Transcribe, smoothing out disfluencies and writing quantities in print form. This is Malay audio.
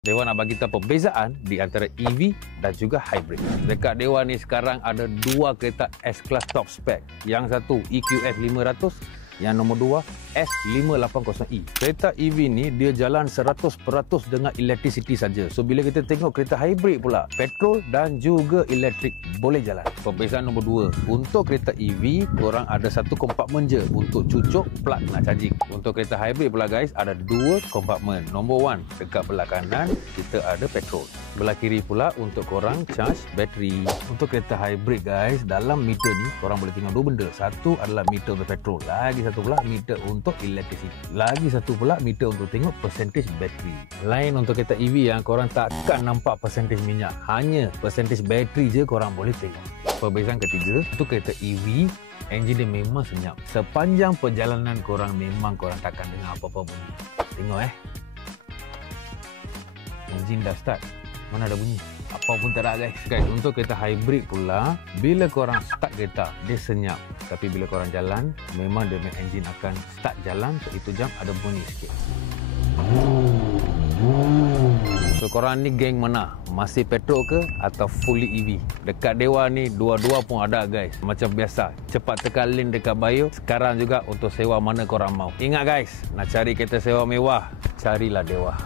Dewa nak bagi tahu perbezaan di antara EV dan juga hybrid. Dekat Dewa ni sekarang ada dua kereta S-Class top spec. Yang satu EQS 500, yang nombor dua S580E. Kereta EV ni dia jalan 100% dengan electricity saja. So bila kita tengok kereta hybrid pula, petrol dan juga elektrik boleh jalan. Perbezaan nombor dua, untuk kereta EV korang ada satu kompartmen je untuk cucuk plug nak charging. Untuk kereta hybrid pula guys, ada dua kompartmen. Nombor 1 dekat belah kanan kita ada petrol. Belah kiri pula untuk korang charge bateri. Untuk kereta hybrid guys, dalam meter ni korang boleh tengok dua benda. Satu adalah meter untuk petrol, lagi satu pula meter untuk elektrisiti. Lagi satu pula meter untuk tengok percentage bateri. Lain untuk kereta EV yang korang takkan nampak percentage minyak, hanya percentage bateri je korang boleh tengok. Perbezaan ketiga, untuk kereta EV enjin dia memang senyap. Sepanjang perjalanan korang memang korang takkan dengar apa-apa bunyi. Tengok enjin dah start, mana ada bunyi, apa pun tak ada guys. Untuk kereta hybrid pula, bila korang start kereta dia senyap, tapi bila korang jalan memang dia enjin akan start jalan, satu jam ada bunyi sikit. So korang ni geng mana? Masih petrol ke atau fully EV? Dekat Dewa ni dua-dua pun ada guys. Macam biasa, cepat tekan link dekat bio. Sekarang juga untuk sewa mana korang mau. Ingat guys, nak cari kereta sewa mewah, carilah Dewa.